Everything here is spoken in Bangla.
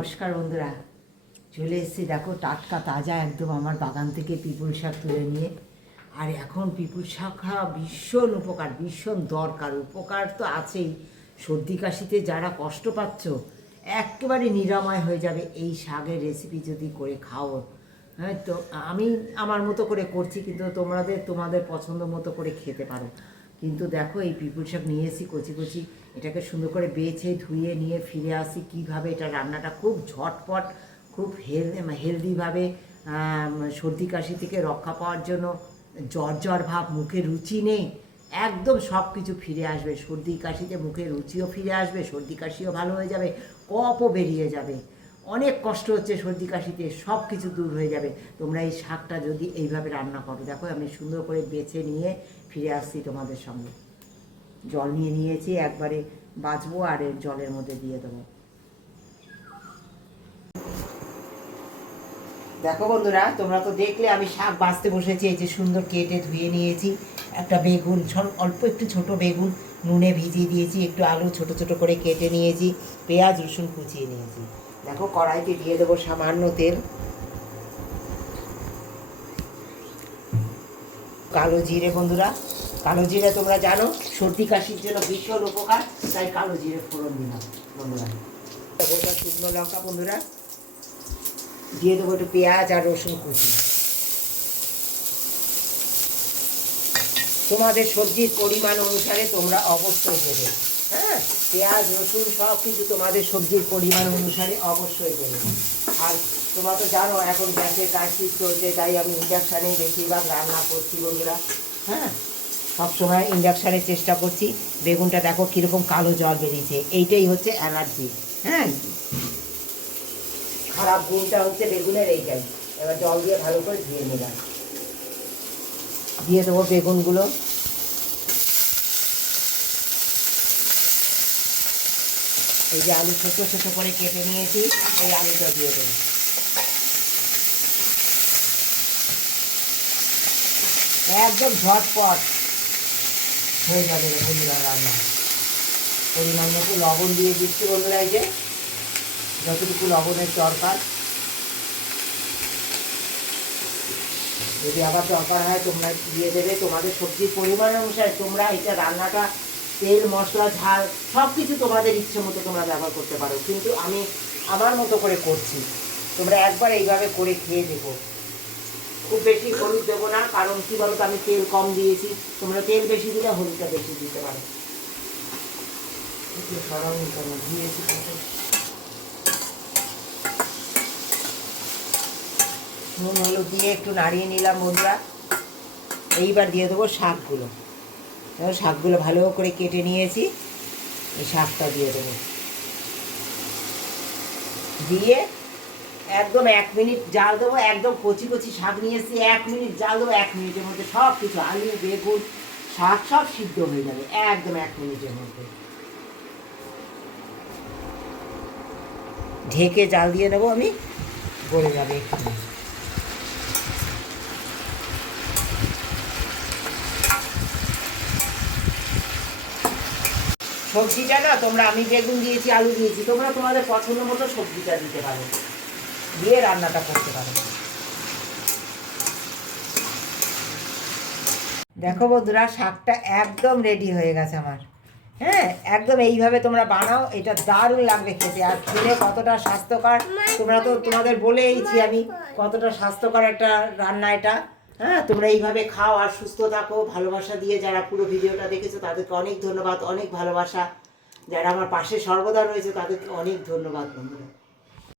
নমস্কার বন্ধুরা, চলে এসেছি দেখো টাটকা তাজা একদম আমার বাগান থেকে পিপুল শাক তুলে নিয়ে। আর এখন পিপুল শাক খাওয়া ভীষণ উপকার, ভীষণ দরকার। উপকার তো আছেই, সর্দি কাশিতে যারা কষ্ট পাচ্ছ একেবারে নিরাময় হয়ে যাবে এই শাকের রেসিপি যদি করে খাও। হ্যাঁ, তো আমি আমার মতো করে করছি, কিন্তু তোমাদের পছন্দ মতো করে খেতে পারো। কিন্তু দেখো এই পিপুল শাক নিয়ে এসেছি কচি কচি, এটাকে সুন্দর করে বেছে ধুয়ে নিয়ে ফিরে আসি কীভাবে এটা রান্নাটা খুব ঝটপট, খুব হেলদিভাবে সর্দি কাশি থেকে রক্ষা পাওয়ার জন্য। জ্বর ভাব, মুখে রুচি নেই, একদম সব কিছু ফিরে আসবে। সর্দি কাশিতে মুখে রুচিও ফিরে আসবে, সর্দি কাশিও ভালো হয়ে যাবে, কফও বেরিয়ে যাবে। অনেক কষ্ট হচ্ছে সর্দি কাশিতে, সব কিছু দূর হয়ে যাবে তোমরা এই শাকটা যদি এইভাবে রান্না করো। দেখো আমি সুন্দর করে বেছে নিয়ে ফিরে আসছি তোমাদের সঙ্গে। জল নিয়ে নিয়েছি, একবারে বাছবো আর এর জলের মধ্যে দিয়ে দেবো। দেখো বন্ধুরা, তোমরা তো দেখলে আমি শাক বাছতে বসেছি। এই যে সুন্দর কেটে ধুয়ে নিয়েছি। একটা বেগুন, অল্প একটু ছোট বেগুন নুনে ভিজিয়ে দিয়েছি, একটু আলু ছোট ছোট করে কেটে নিয়েছি, পেঁয়াজ রসুন কুচিয়ে নিয়েছি। দেখো কড়াইতে দিয়ে দেবো সামান্য তেল, কালো জিরে। বন্ধুরা, কালো জিরে তোমরা জানো সর্দি কাশির জন্য ভীষণ উপকার, তাই কালো জিরে ফোড়ন দিলাম। বন্ধুরা, গোটা শুকনো লঙ্কা বন্ধুরা দিয়ে দেবো, একটু পেঁয়াজ আর রসুন কুচি। তোমাদের সবজির পরিমাণ অনুসারে তোমরা অবশ্যই দেবে। হ্যাঁ, পেঁয়াজ রসুন সব কিছু তোমাদের সবজির পরিমাণ অনুসারে অবশ্যই দেবে। আর তোমরা তো জানো এখন গ্যাসের কাজটি চলছে, তাই আমি ইন্ডাকশানেই বেশিরভাগ রান্না করছি বন্ধুরা। হ্যাঁ, সবসময় ইন্ডাকশানের চেষ্টা করছি। বেগুনটা দেখো কীরকম কালো জল বেরিয়েছে, এইটাই হচ্ছে অ্যালার্জি। হ্যাঁ, খারাপ গুণটা হচ্ছে বেগুনের এইটাই। এবার জল দিয়ে ভালো করে ধুয়ে নিলাম, দিয়ে দেবো বেগুনগুলো। এই যে আলু ছোটো ছোটো করে কেটে নিয়েছি, এই আলুটা দিয়ে দেবো। একদম ঝটপট হয়ে যাবে বন্ধুরা রান্না। পরিমাণ মতো লবণ দিয়ে দিচ্ছি বন্ধুরা, এই যে যতটুকু লবণের দরকার। যদি আবার দরকার হয় তোমরা দিয়ে দেবে তোমাদের সবজির পরিমাণ অনুসারে। তোমরা এটা রান্নাটা তেল মশলা ঝাল সব কিছু তোমাদের ইচ্ছে মতো তোমরা ব্যবহার করতে পারো, কিন্তু আমি আমার মতো করে করছি। তোমরা একবার এইভাবে করে খেয়ে দেখো। খুব বেশি হলুদ দেবো না, কারণ কী বলো তো আমি তেল কম দিয়েছি। তোমরা তেল বেশি দিলে হলুদটা বেশি দিতে পারো। দিয়েছি নুন হলুদ দিয়ে একটু নাড়িয়ে নিলাম বন্ধুরা। এইবার দিয়ে দেবো শাকগুলো। শাকগুলো ভালো করে কেটে নিয়েছি, এই শাকটা দিয়ে দেবো। দিয়ে একদম 1 মিনিট জাল দেবো। একদম কচি কচি শাক নিয়ে এসেছি, 1 মিনিট জাল দেবো। 1 মিনিটের মধ্যে সব কিছু আলু বেগুন শাক সব সিদ্ধ হয়ে যাবে, একদম 1 মিনিটের মধ্যে। ঢেকে জাল দিয়ে নেবো আমি, গলে যাবে একটু। সবজিটা না তোমরা, আমি বেগুন দিয়েছি আলু দিয়েছি, তোমরা তোমাদের পছন্দ মতো সবজিটা দিতে পারো, দিয়ে রান্নাটা করতে পারো। দেখো বন্ধুরা, শাকটা একদম রেডি হয়ে গেছে আমার। হ্যাঁ, একদম এইভাবে তোমরা বানাও, এটা দারুণ লাগবে খেতে। আর খেলে কতটা স্বাস্থ্যকর, তোমরা তো তোমাদের বলেইছি আমি কতটা স্বাস্থ্যকর একটা রান্না এটা। হ্যাঁ, তোমরা এইভাবে খাও আর সুস্থ থাকো। ভালোবাসা দিয়ে যারা পুরো ভিডিওটা দেখেছো তাদেরকে অনেক ধন্যবাদ, অনেক ভালোবাসা। যারা আমার পাশে সর্বদা রয়েছে তাদেরকে অনেক ধন্যবাদ বন্ধুরা।